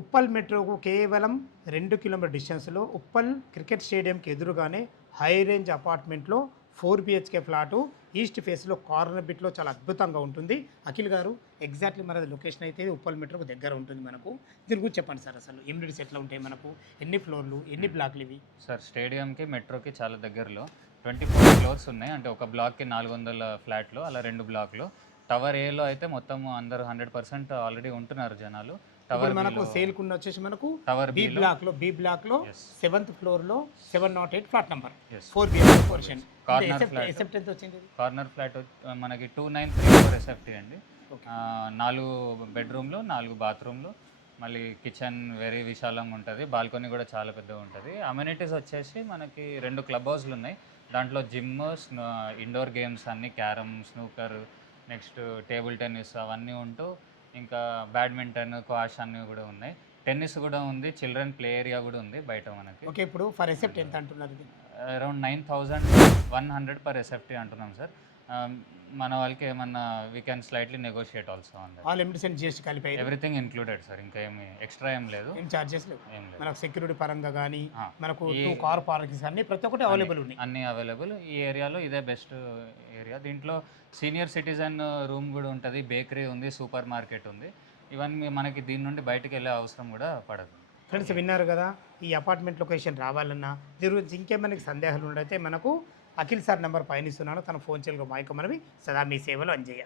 ఉప్పల్ మెట్రోకు కేవలం 2 కిలోమీటర్ డిస్టెన్స్లో ఉప్పల్ క్రికెట్ స్టేడియంకి ఎదురుగానే హై రేంజ్ అపార్ట్మెంట్లో 4 బిహెచ్కే ఫ్లాటు ఈస్ట్ ఫేస్లో కార్నర్ బిట్లో చాలా అద్భుతంగా ఉంటుంది. అఖిల్ గారు ఎగ్జాక్ట్లీ మనది లొకేషన్ అయితే ఉప్పల్ మెట్రోకు దగ్గర ఉంటుంది. మనకు దీని గురించి చెప్పండి సార్, అసలు ఎమ్యూనిటీస్ ఎట్లా ఉంటాయి, మనకు ఎన్ని ఫ్లోర్లు, ఎన్ని బ్లాక్లు ఇవి? సార్ స్టేడియంకి మెట్రోకి చాలా దగ్గరలో 24 ఫ్లోర్స్ ఉన్నాయి. అంటే ఒక బ్లాక్కి 400 ఫ్లాట్లు, అలా 2 బ్లాక్లు. టవర్ ఏలో అయితే మొత్తం అందరూ 100% ఆల్రెడీ ఉంటున్నారు జనాలు. ఇప్పుడు మనకు సేల్ కున్న వచ్చేసి మనకు టవర్ బి బ్లాక్ లో 7th ఫ్లోర్ లో 708 flat number Yes. 4 BHK portion. Corner flat except ఎంత వచ్చింది? కార్నర్ ఫ్లాట్ మనకి 2934 ఎస్ఎఫ్టీ అండి. 4 బెడ్రూమ్లు, 4 బాత్రూమ్లు, మళ్ళీ కిచెన్ వెరీ విశాలంగా ఉంటుంది. బాల్కనీ కూడా చాలా పెద్దగా ఉంటుంది. అమ్యూనిటీస్ వచ్చేసి మనకి 2 క్లబ్ హౌస్లు ఉన్నాయి. దాంట్లో జిమ్, ఇండోర్ గేమ్స్ అన్నీ, carrom, snooker, next table tennis అవన్నీ ఉంటూ, ఇంకా బ్యాడ్మింటన్, క్వాష్ అన్నీ కూడా ఉన్నాయి. టెన్నిస్ కూడా ఉంది, చిల్డ్రన్ ప్లే ఏరియా కూడా ఉంది బయట మనకి. ఓకే, ఇప్పుడు ఫర్ ఎసెప్ట్ ఎంత అంటున్నారు ఇది? అరౌండ్ 9100 పర్ ఎస్ఎఫ్టీ అంటున్నాం సార్. మన వాళ్ళకి ఏమన్నా we can slightly negotiate also on that. All limits and GST కలిపి ఎవ్రీథింగ్ ఇంక్లూడెడ్ సార్. ఇంకా ఏమి ఎక్స్ట్రా ఏం లేదు, ఏం చార్జెస్ లేవు. ఏం లేదు. మనకు సెక్యూరిటీ పరంగా కానీ ఆ, మనకు ఈ 2 కార్ పార్కింగ్స్ అన్ని ప్రతి ఒక్కటి అవైలబుల్ ఉన్నాయి. అన్నీ అవైలబుల్. ఈ ఏరియాలో ఇదే బెస్ట్ ఏరియా. దీంట్లో సీనియర్ సిటిజన్ రూమ్ కూడా ఉంటుంది, బేకరీ ఉంది, సూపర్ మార్కెట్ ఉంది. ఇవన్నీ మనకి దీని నుండి బయటకు వెళ్ళే అవసరం కూడా పడదు. ఫ్రెండ్స్ విన్నారు కదా, ఈ అపార్ట్మెంట్ లొకేషన్ రావాలన్నా దీని గురించి ఇంకేమైనా సందేహాలు ఉండైతే మనకు అఖిల్ సార్ నెంబర్ పైన ఇస్తున్నాను, తన ఫోన్ చేయగల మైక్ మనవి సదా మీ సేవలో అంజయ్య.